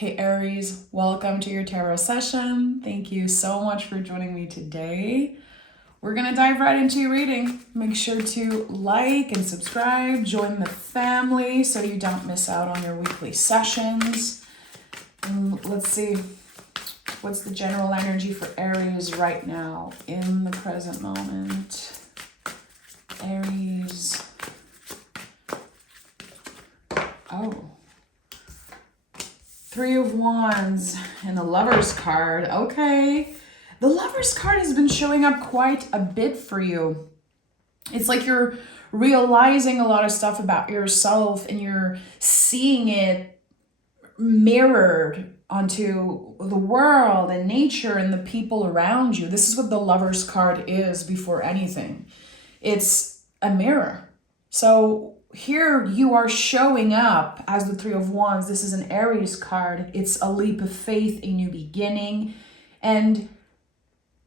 Hey Aries, welcome to your tarot session. Thank you so much for joining me today. We're going to dive right into your reading. Make sure to like and subscribe, join the family so you don't miss out on your weekly sessions. And let's see, what's the general energy for Aries right now in the present moment? Aries. Oh. Three of Wands and the Lover's card. Okay. The Lover's card has been showing up quite a bit for you. It's like you're realizing a lot of stuff about yourself and you're seeing it mirrored onto the world and nature and the people around you. This is what the Lover's card is before anything. It's a mirror. So here you are showing up as the Three of Wands. This is an Aries card. It's a leap of faith, a new beginning. And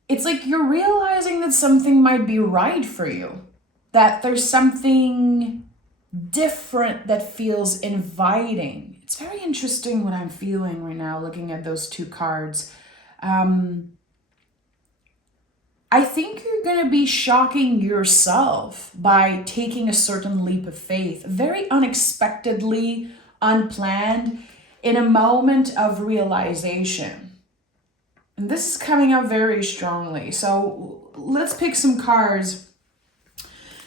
it's like you're realizing that something might be right for you. That there's something different that feels inviting. It's very interesting what I'm feeling right now looking at those two cards. I think you're going to be shocking yourself by taking a certain leap of faith, very unexpectedly, unplanned, in a moment of realization. And this is coming up very strongly. So let's pick some cards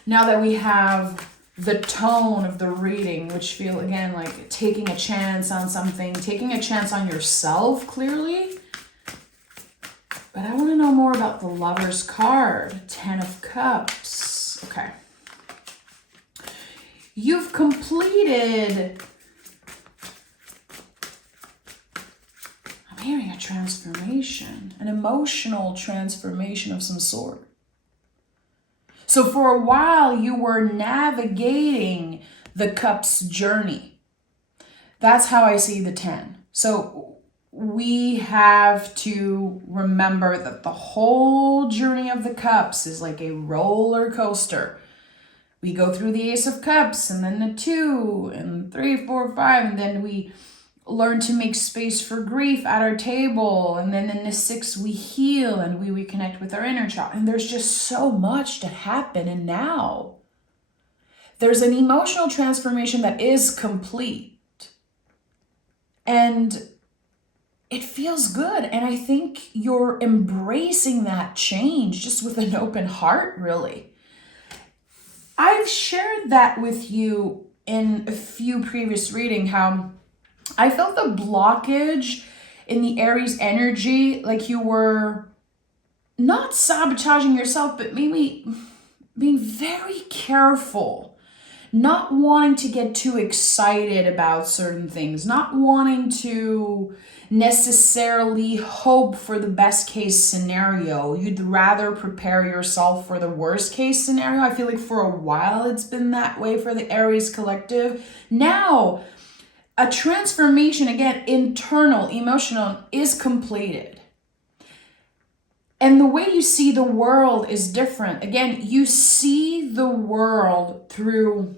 now that we have the tone of the reading, which feel, again, like taking a chance on something, taking a chance on yourself, clearly. But I want to know more about the Lover's card. Ten of Cups. Okay. You've completed... I'm hearing a transformation. An emotional transformation of some sort. So for a while, you were navigating the Cups journey. That's how I see the 10. So we have to remember that the whole journey of the Cups is like a roller coaster. We go through the Ace of Cups and then the 2 and 3, 4, 5, and then we learn to make space for grief at our table. And then in the 6, we heal and we reconnect with our inner child. And there's just so much to happen. And now there's an emotional transformation that is complete. And it feels good. And I think you're embracing that change just with an open heart, really. I've shared that with you in a few previous readings, how I felt the blockage in the Aries energy, like you were not sabotaging yourself, but maybe being very careful. Not wanting to get too excited about certain things, not wanting to necessarily hope for the best case scenario. You'd rather prepare yourself for the worst case scenario. I feel like for a while it's been that way for the Aries collective. Now, a transformation, again, internal, emotional, is completed. And the way you see the world is different. Again, you see the world through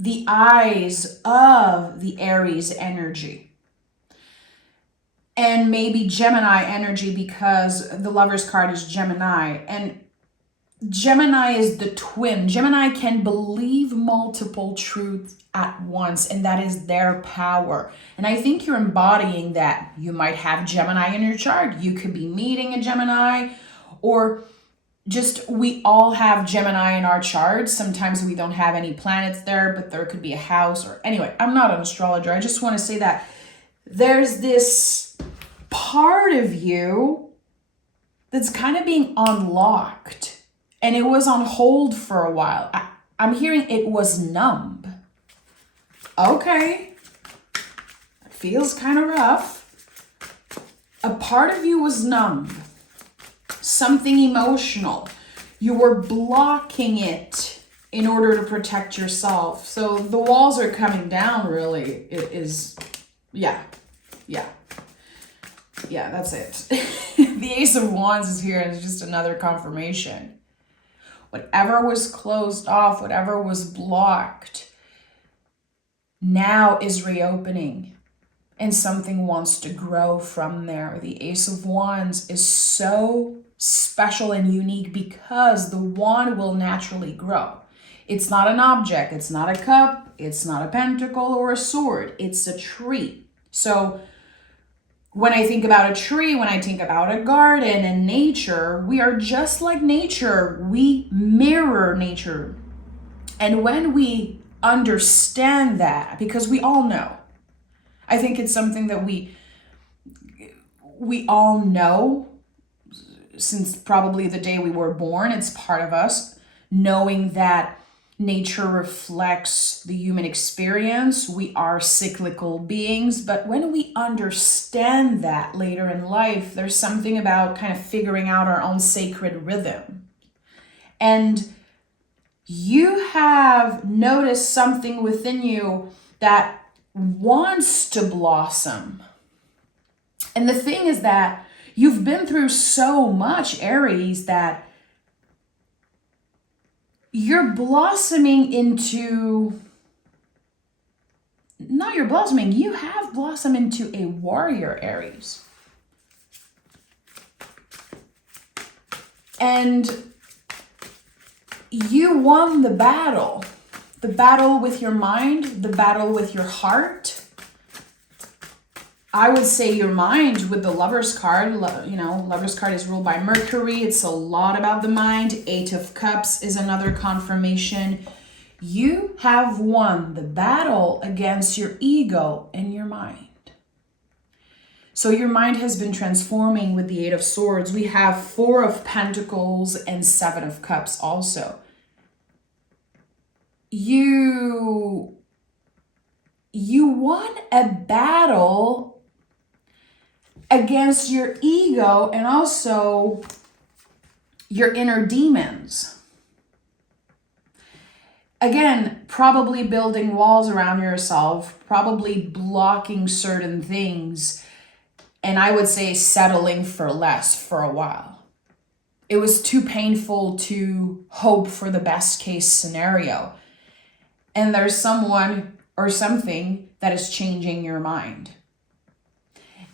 the eyes of the Aries energy. And maybe Gemini energy, because the Lover's card is Gemini. And Gemini is the twin. Gemini can believe multiple truths at once, and that is their power. And I think you're embodying that. You might have Gemini in your chart. You could be meeting a Gemini, or just we all have Gemini in our charts. Sometimes we don't have any planets there, but there could be a house, or anyway, I'm not an astrologer. I just want to say that there's this part of you that's kind of being unlocked. And it was on hold for a while. I'm hearing it was numb. Okay. It feels kind of rough. A part of you was numb. Something emotional. You were blocking it in order to protect yourself. So the walls are coming down, really. It is, yeah, that's it. The Ace of Wands is here, and it's just another confirmation. Whatever was closed off, whatever was blocked, now is reopening. and something wants to grow from there. The Ace of Wands is so special and unique because the wand will naturally grow. It's not an object, it's not a cup, it's not a pentacle or a sword, it's a tree. So when I think about a tree, when I think about a garden and nature, we are just like nature. We mirror nature. And when we understand that, because we all know, I think it's something that we all know since probably the day we were born. It's part of us, knowing that nature reflects the human experience. We are cyclical beings, but when we understand that later in life, there's something about kind of figuring out our own sacred rhythm. And you have noticed something within you that wants to blossom. And the thing is that you've been through so much, Aries, that you're blossoming into, not you're blossoming, you have blossomed into a warrior, Aries. And you won the battle with your mind, the battle with your heart. I would say your mind with the Lover's card. Lover's card is ruled by Mercury. It's a lot about the mind. Eight of Cups is another confirmation. You have won the battle against your ego and your mind. So your mind has been transforming with the Eight of Swords. We have Four of Pentacles and Seven of Cups also. You won a battle against your ego and also your inner demons. Again, probably building walls around yourself, probably blocking certain things, and I would say settling for less for a while. It was too painful to hope for the best case scenario. And there's someone or something that is changing your mind.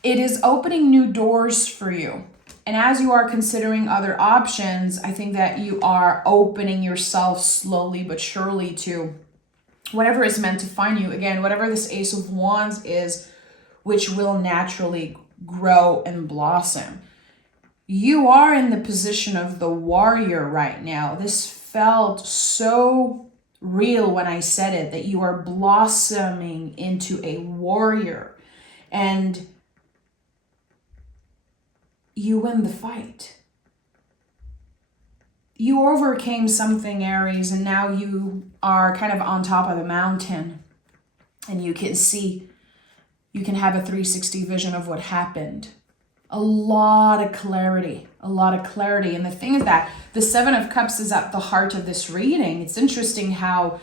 It is opening new doors for you. And as you are considering other options, I think that you are opening yourself slowly but surely to whatever is meant to find you. Again, whatever this Ace of Wands is, which will naturally grow and blossom. You are in the position of the warrior right now. This felt so real when I said it, that you are blossoming into a warrior. And you win the fight. You overcame something, Aries, and now you are kind of on top of the mountain and you can see, you can have a 360 vision of what happened. A lot of clarity. And the thing is that the Seven of Cups is at the heart of this reading. It's interesting how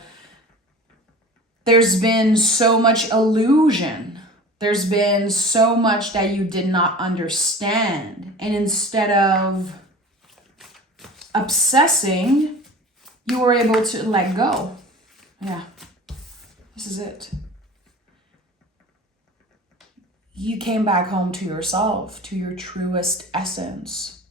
there's been so much illusion. There's been so much that you did not understand. And instead of obsessing, you were able to let go. Yeah, this is it. You came back home to yourself, to your truest essence.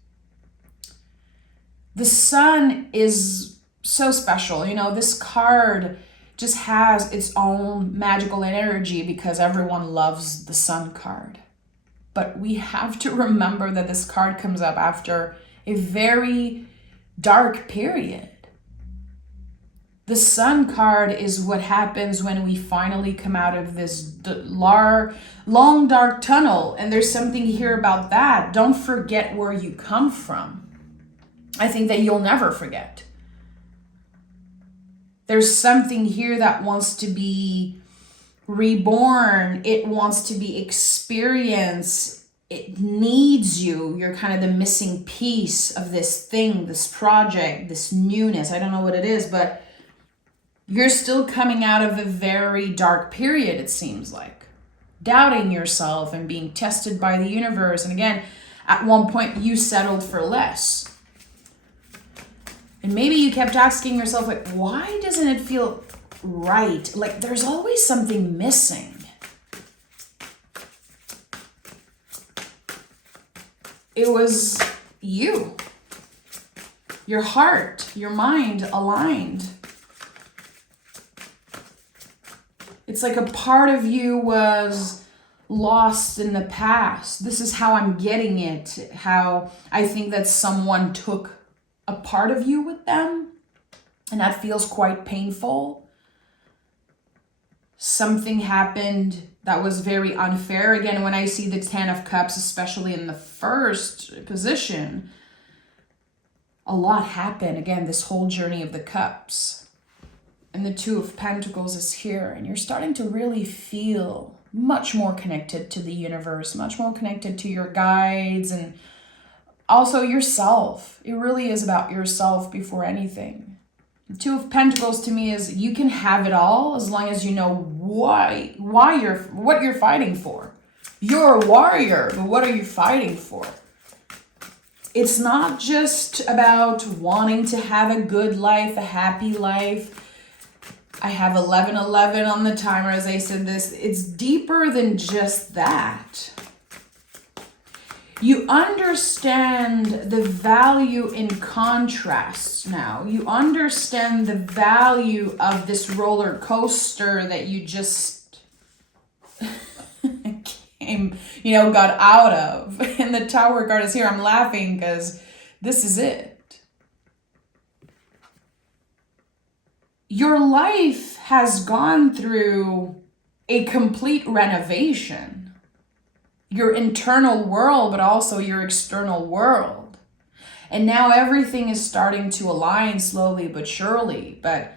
The sun is so special. This card just has its own magical energy because everyone loves the sun card. But we have to remember that this card comes up after a very dark period. The sun card is what happens when we finally come out of this long dark tunnel. And there's something here about that. Don't forget where you come from. I think that you'll never forget. There's something here that wants to be reborn. It wants to be experienced. It needs you. You're kind of the missing piece of this thing, this project, this newness. I don't know what it is, but you're still coming out of a very dark period, it seems like. Doubting yourself and being tested by the universe. And again, at one point you settled for less. And maybe you kept asking yourself, like, why doesn't it feel right? Like there's always something missing. it was you, your heart, your mind aligned. It's like a part of you was lost in the past. This is how I'm getting it. How I think that someone took a part of you with them, and that feels quite painful. Something happened that was very unfair. Again, when I see the Ten of Cups, especially in the first position, a lot happened. Again, this whole journey of the cups. And the Two of Pentacles is here, and you're starting to really feel much more connected to the universe, much more connected to your guides, and also yourself. It really is about yourself before anything. The Two of Pentacles to me is you can have it all as long as you know what you're fighting for. You're a warrior, but what are you fighting for? It's not just about wanting to have a good life, a happy life. I have 1111 on the timer as I said this. It's deeper than just that. You understand the value in contrasts now. You understand the value of this roller coaster that you just got out of. And the Tower card is here. I'm laughing because this is it. Your life has gone through a complete renovation. Your internal world, but also your external world. And now everything is starting to align slowly but surely. But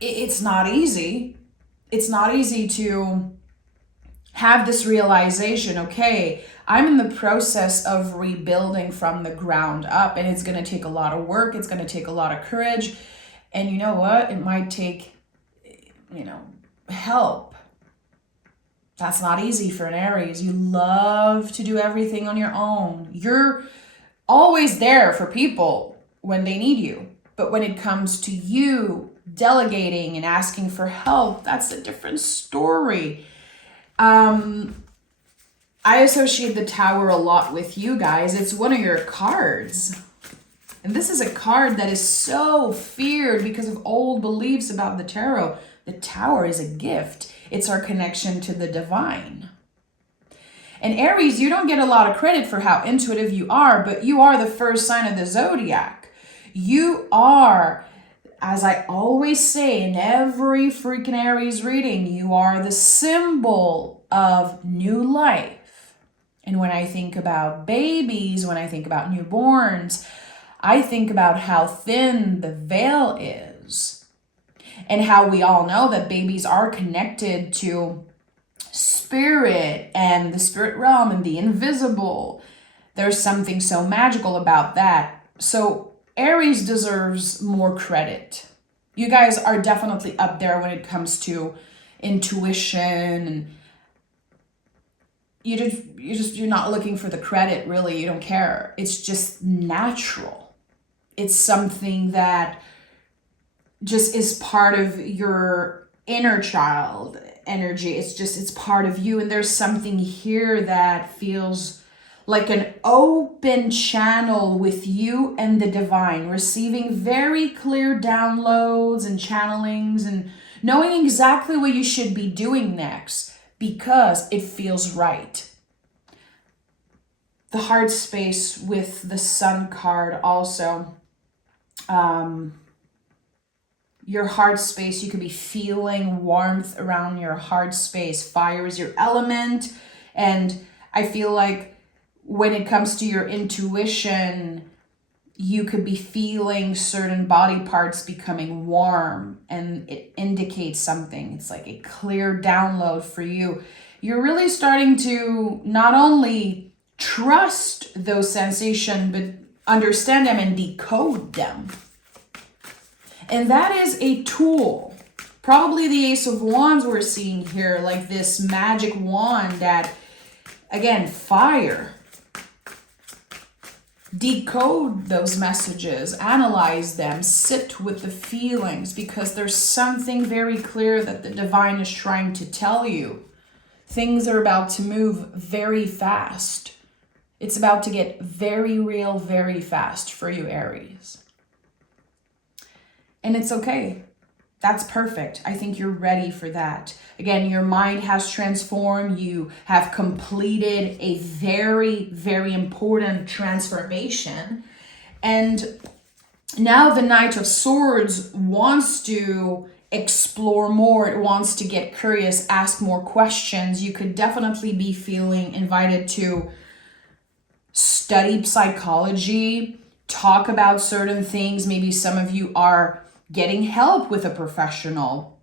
it's not easy. It's not easy to have this realization, okay, I'm in the process of rebuilding from the ground up, and it's going to take a lot of work. It's going to take a lot of courage. And you know what? It might take, help. That's not easy for an Aries. You love to do everything on your own. You're always there for people when they need you. But when it comes to you delegating and asking for help, that's a different story. I associate the Tower a lot with you guys. It's one of your cards. And this is a card that is so feared because of old beliefs about the tarot. The Tower is a gift. It's our connection to the divine. And Aries, you don't get a lot of credit for how intuitive you are, but you are the first sign of the zodiac. You are, as I always say in every freaking Aries reading, you are the symbol of new life. And when I think about babies, when I think about newborns, I think about how thin the veil is and how we all know that babies are connected to spirit and the spirit realm and the invisible. There's something so magical about that. So Aries deserves more credit. You guys are definitely up there when it comes to intuition, and you're not looking for the credit, really. You don't care. It's just natural. It's something that just is part of your inner child energy. It's part of you. And there's something here that feels like an open channel with you and the divine, receiving very clear downloads and channelings and knowing exactly what you should be doing next because it feels right. The heart space with the Sun card also. Your heart space, you could be feeling warmth around your heart space. Fire is your element. And I feel like when it comes to your intuition, you could be feeling certain body parts becoming warm, and it indicates something. It's like a clear download for you. You're really starting to not only trust those sensations, but understand them and decode them. And that is a tool. Probably the Ace of Wands we're seeing here, like this magic wand that, again, fire. Decode those messages, analyze them, sit with the feelings, because there's something very clear that the divine is trying to tell you. Things are about to move very fast. It's about to get very real, very fast for you, Aries. And it's okay. That's perfect. I think you're ready for that. Again, your mind has transformed. You have completed a very, very important transformation. And now the Knight of Swords wants to explore more. It wants to get curious, ask more questions. You could definitely be feeling invited to study psychology, talk about certain things. Maybe some of you are getting help with a professional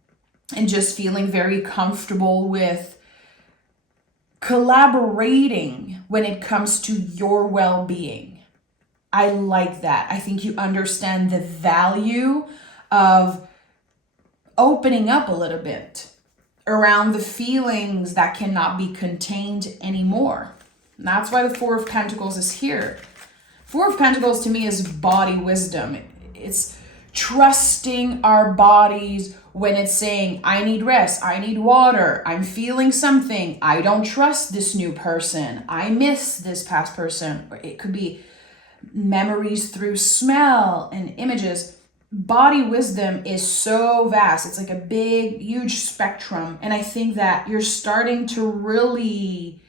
and just feeling very comfortable with collaborating when it comes to your well-being. I like that. I think you understand the value of opening up a little bit around the feelings that cannot be contained anymore. And that's why the Four of Pentacles is here. Four of Pentacles to me is body wisdom. It's trusting our bodies when it's saying, I need rest, I need water, I'm feeling something, I don't trust this new person, I miss this past person. Or it could be memories through smell and images. Body wisdom is so vast. It's like a big, huge spectrum. And I think that you're starting to really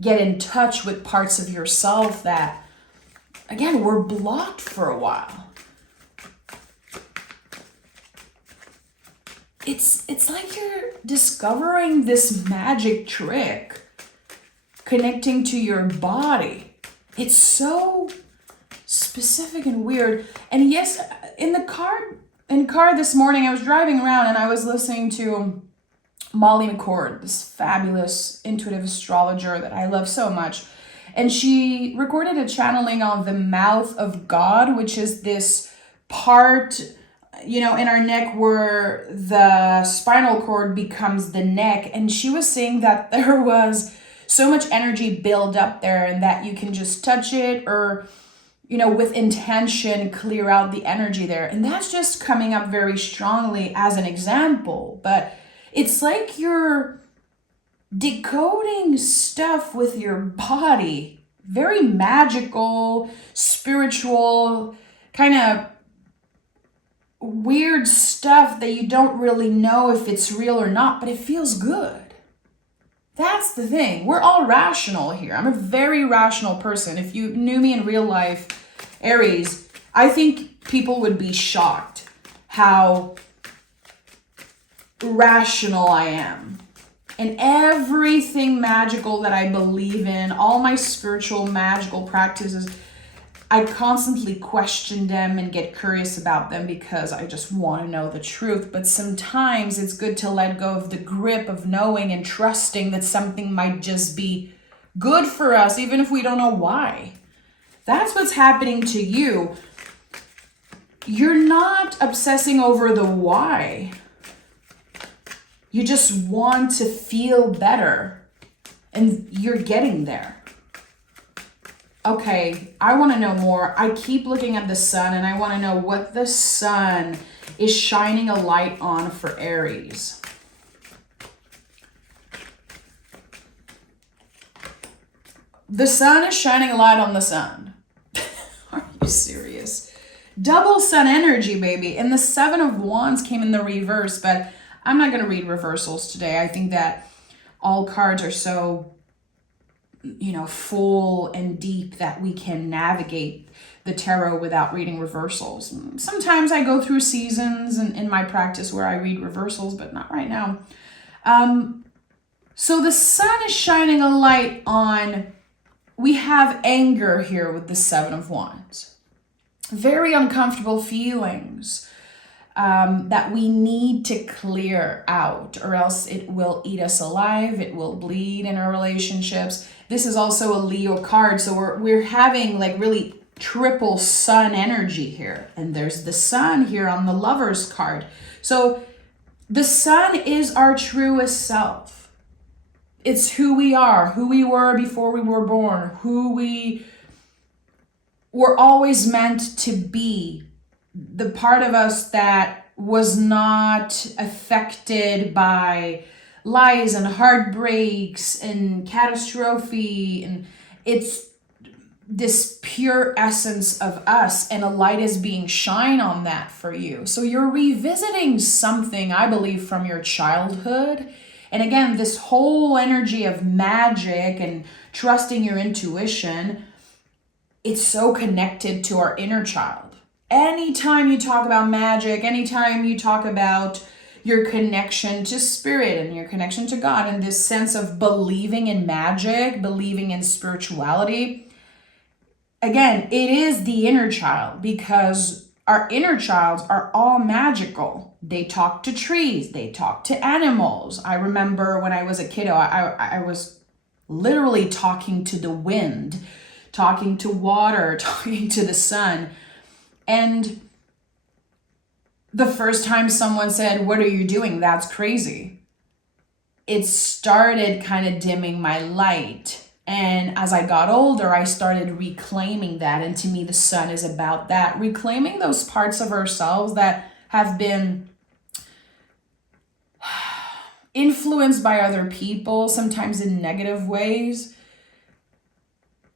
get in touch with parts of yourself that, again, were blocked for a while. It's like you're discovering this magic trick connecting to your body. It's so specific and weird. And yes, in car this morning, I was driving around and I was listening to Molly McCord, this fabulous intuitive astrologer that I love so much. And she recorded a channeling on the mouth of God, which is this part, in our neck where the spinal cord becomes the neck. And she was saying that there was so much energy built up there and that you can just touch it or, with intention, clear out the energy there. And that's just coming up very strongly as an example. But it's like you're decoding stuff with your body. Very magical, spiritual, kind of weird stuff that you don't really know if it's real or not, but it feels good. That's the thing. We're all rational here. I'm a very rational person. If you knew me in real life, Aries, I think people would be shocked how rational I am. And everything magical that I believe in, all my spiritual magical practices, I constantly question them and get curious about them because I just want to know the truth. But sometimes it's good to let go of the grip of knowing and trusting that something might just be good for us, even if we don't know why. That's what's happening to you. You're not obsessing over the why. You just want to feel better, and you're getting there. Okay, I want to know more. I keep looking at the sun, and I want to know what the sun is shining a light on for Aries. The sun is shining a light on the sun. Are you serious? Double sun energy, baby. And the Seven of Wands came in the reverse, but I'm not going to read reversals today. I think that all cards are so, full and deep that we can navigate the tarot without reading reversals. Sometimes I go through seasons in my practice where I read reversals, but not right now. So the sun is shining a light on, we have anger here with the Seven of Wands. Very uncomfortable feelings that we need to clear out, or else it will eat us alive. It will bleed in our relationships. This is also a Leo card, so we're having like really triple sun energy here. And there's the sun here on the Lovers card. So the sun is our truest self. It's who we are, who we were before we were born, who we were always meant to be. The part of us that was not affected by lies and heartbreaks and catastrophe. And it's this pure essence of us, and a light is being shined on that for you. So you're revisiting something, I believe, from your childhood. And again, this whole energy of magic and trusting your intuition, it's so connected to our inner child. Anytime you talk about magic, anytime you talk about your connection to spirit and your connection to God and this sense of believing in magic, believing in spirituality, again, it is the inner child, because our inner childs are all magical. They talk to trees, they talk to animals. I remember when I was a kiddo, I was literally talking to the wind, talking to water, talking to the sun. And the first time someone said, "What are you doing? That's crazy," it started kind of dimming my light. And as I got older, I started reclaiming that. And to me, the sun is about that, reclaiming those parts of ourselves that have been influenced by other people, sometimes in negative ways.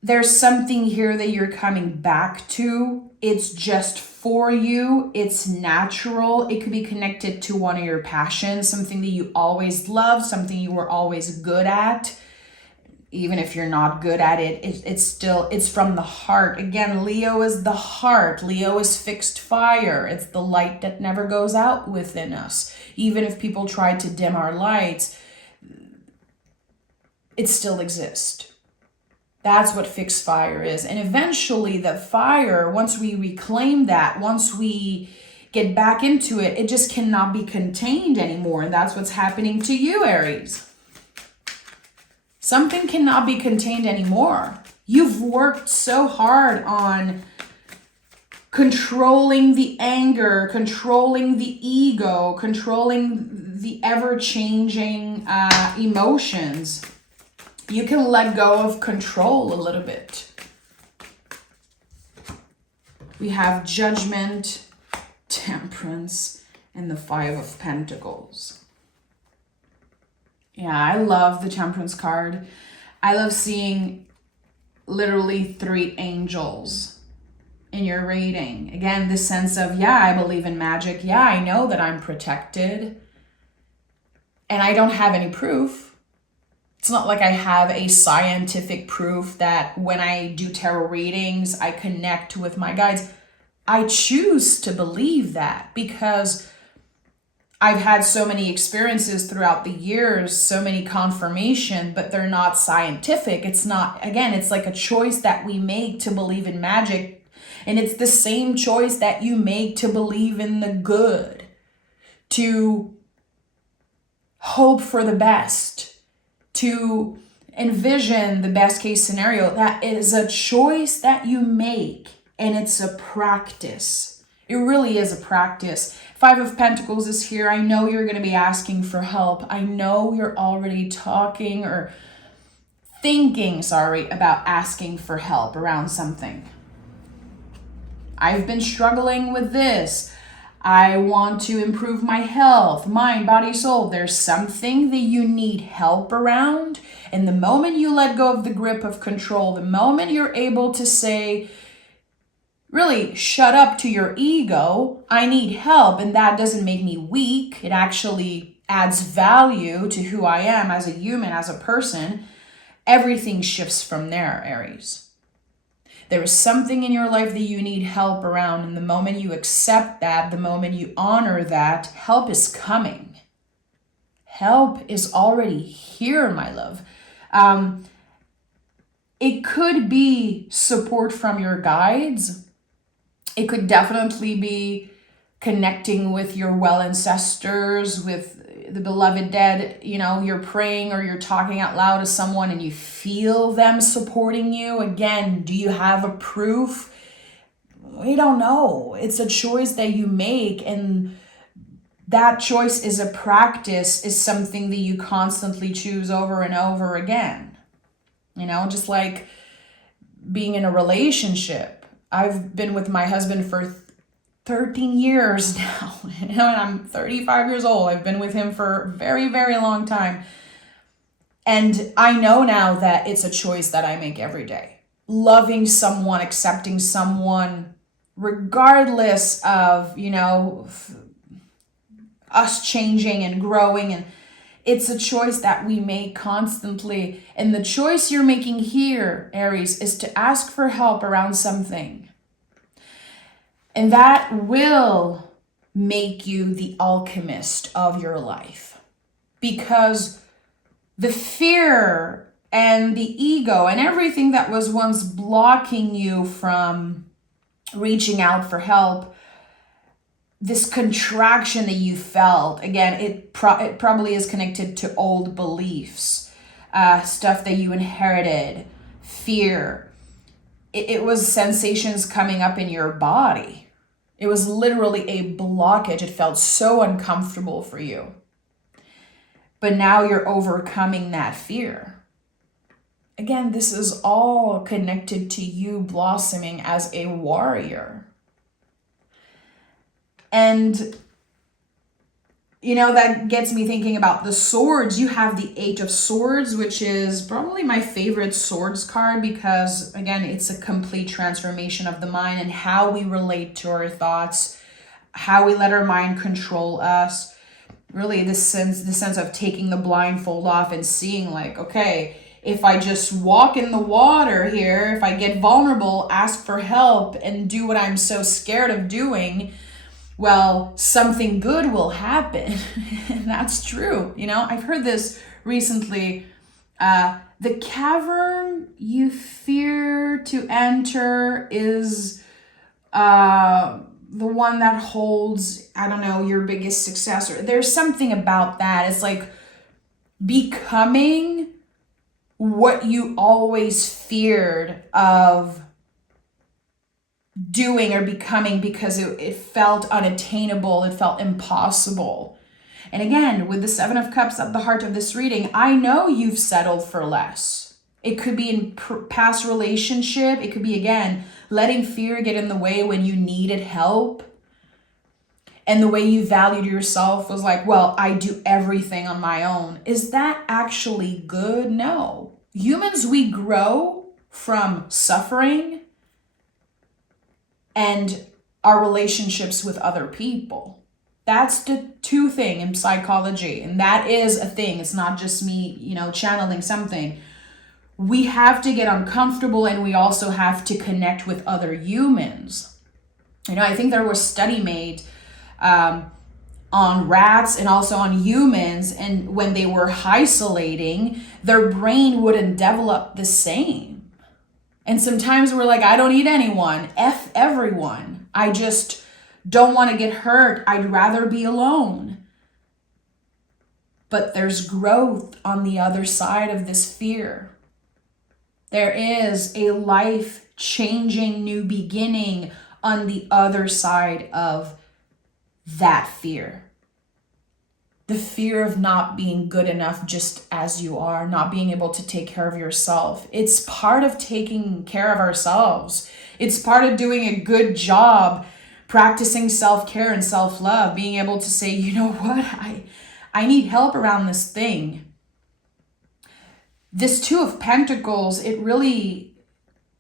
There's something here that you're coming back to. It's just for you. It's natural. It could be connected to one of your passions, something that you always loved, something you were always good at. Even if you're not good at it, it's from the heart. Again, Leo is the heart. Leo is fixed fire. It's the light that never goes out within us. Even if people try to dim our lights, it still exists. That's what fixed fire is. And eventually the fire, once we reclaim that, once we get back into it, it just cannot be contained anymore. And that's what's happening to you, Aries. Something cannot be contained anymore. You've worked so hard on controlling the anger, controlling the ego, controlling the ever-changing emotions. You can let go of control a little bit. We have Judgment, Temperance, and the Five of Pentacles. Yeah, I love the Temperance card. I love seeing literally 3 angels in your reading. Again, this sense of, yeah, I believe in magic. Yeah, I know that I'm protected. And I don't have any proof. It's not like I have a scientific proof that when I do tarot readings, I connect with my guides. I choose to believe that because I've had so many experiences throughout the years, so many confirmation, but they're not scientific. It's not, again, it's like a choice that we make to believe in magic. And it's the same choice that you make to believe in the good, to hope for the best, to envision the best case scenario. That is a choice that you make, and it's a practice. It really is a practice. Five of Pentacles is here. I know you're going to be asking for help. I know you're already talking or thinking, about asking for help around something. I've been struggling with this. I want to improve my health, mind, body, soul. There's something that you need help around. And the moment you let go of the grip of control, the moment you're able to say, really shut up to your ego, I need help, and that doesn't make me weak. It actually adds value to who I am as a human, as a person. Everything shifts from there, Aries. There is something in your life that you need help around, and the moment you accept that, the moment you honor that, help is coming. Help is already here, my love. It could be support from your guides. It could definitely be connecting with your well ancestors, with the beloved dead. You know, you're praying or you're talking out loud to someone and you feel them supporting you. Again, do you have a proof? We don't know. It's a choice that you make, and that choice is a practice, is something that you constantly choose over and over again. You know, just like being in a relationship. I've been with my husband for 13 years now, and I'm 35 years old. I've been with him for a very, very long time. And I know now that it's a choice that I make every day. loving someone, accepting someone, regardless of, us changing and growing. And it's a choice that we make constantly. And the choice you're making here, Aries, is to ask for help around something. And that will make you the alchemist of your life. Because the fear and the ego and everything that was once blocking you from reaching out for help, this contraction that you felt, again, it probably is connected to old beliefs, stuff that you inherited, fear. It was sensations coming up in your body. It was literally a blockage. It felt so uncomfortable for you. But now you're overcoming that fear. Again, this is all connected to you blossoming as a warrior. And, that gets me thinking about the swords. You have the Eight of Swords, which is probably my favorite swords card because, again, it's a complete transformation of the mind and how we relate to our thoughts, how we let our mind control us. Really, the sense of taking the blindfold off and seeing like, okay, if I just walk in the water here, if I get vulnerable, ask for help and do what I'm so scared of doing, well, something good will happen. And that's true. I've heard this recently. The cavern you fear to enter is the one that holds, I don't know, your biggest success. Or there's something about that. It's like becoming what you always feared of doing or becoming because it felt unattainable, it felt impossible. And again, with the Seven of Cups at the heart of this reading, I know you've settled for less. It could be in past relationship. It could be, again, letting fear get in the way when you needed help. And the way you valued yourself was like, well, I do everything on my own. Is that actually good? No. Humans, we grow from suffering and our relationships with other people. That's the two thing in psychology. And that is a thing. It's not just me, channeling something. We have to get uncomfortable and we also have to connect with other humans. I think there was a study made on rats and also on humans. And when they were isolating, their brain wouldn't develop the same. And sometimes we're like, I don't need anyone. F everyone. I just don't want to get hurt. I'd rather be alone. But there's growth on the other side of this fear. There is a life-changing new beginning on the other side of that fear. The fear of not being good enough just as you are, not being able to take care of yourself. It's part of taking care of ourselves. It's part of doing a good job, practicing self-care and self-love, being able to say, you know what, I need help around this thing. This Two of Pentacles, it really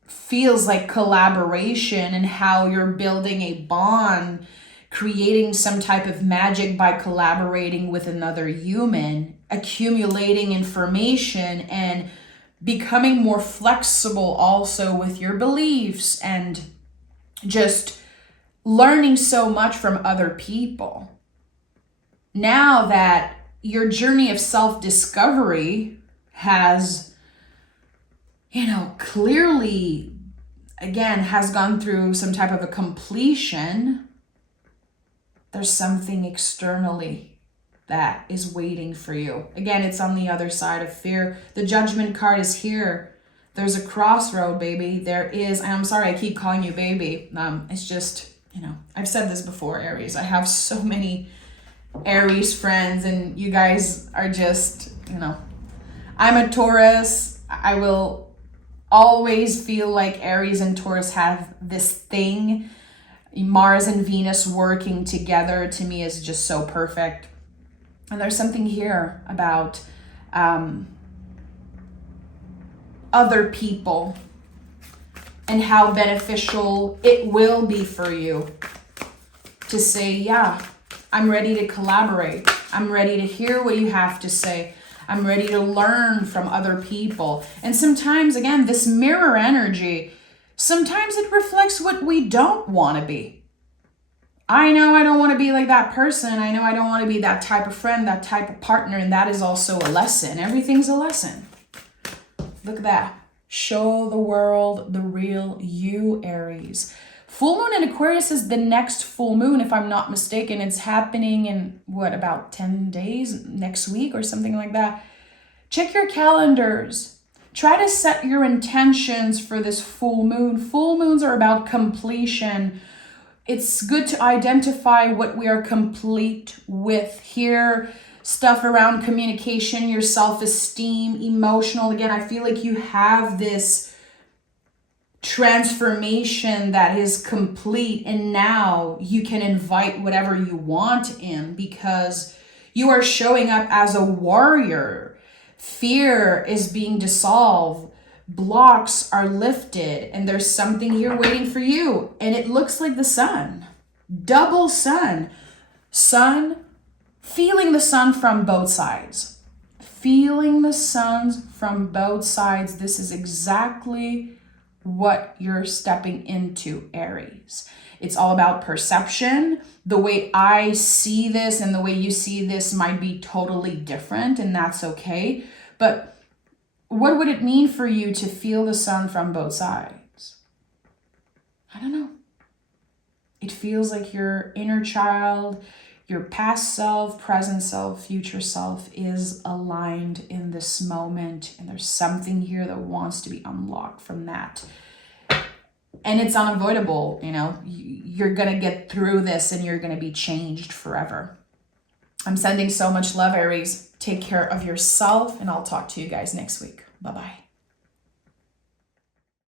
feels like collaboration and how you're building a bond, creating some type of magic by collaborating with another human, accumulating information and becoming more flexible also with your beliefs and just learning so much from other people. Now that your journey of self-discovery has, clearly, again, has gone through some type of a completion, there's something externally that is waiting for you. Again, it's on the other side of fear. The Judgment card is here. There's a crossroad, baby. There is, and I'm sorry I keep calling you baby. It's just, I've said this before, Aries. I have so many Aries friends and you guys are just, I'm a Taurus. I will always feel like Aries and Taurus have this thing. Mars and Venus working together to me is just so perfect. And there's something here about other people and how beneficial it will be for you to say, yeah, I'm ready to collaborate. I'm ready to hear what you have to say. I'm ready to learn from other people. And sometimes, again, this mirror energy, sometimes it reflects what we don't want to be. I know I don't want to be like that person. I know I don't want to be that type of friend, that type of partner. And that is also a lesson. Everything's a lesson. Look at that. Show the world the real you, Aries. Full moon in Aquarius is the next full moon, if I'm not mistaken. It's happening in, about 10 days, next week or something like that. Check your calendars. Try to set your intentions for this full moon. Full moons are about completion. It's good to identify what we are complete with here. Stuff around communication, your self-esteem, emotional. Again, I feel like you have this transformation that is complete, and now you can invite whatever you want in because you are showing up as a warrior. Fear is being dissolved, blocks are lifted, and there's something here waiting for you. And it looks like the sun, double sun, feeling the sun from both sides, feeling the suns from both sides. This is exactly what you're stepping into, Aries. It's all about perception. The way I see this and the way you see this might be totally different, and that's okay. But what would it mean for you to feel the sun from both sides? I don't know. It feels like your inner child, your past self, present self, future self is aligned in this moment. And there's something here that wants to be unlocked from that. And it's unavoidable, you're going to get through this and you're going to be changed forever. I'm sending so much love, Aries. Take care of yourself, and I'll talk to you guys next week. Bye-bye.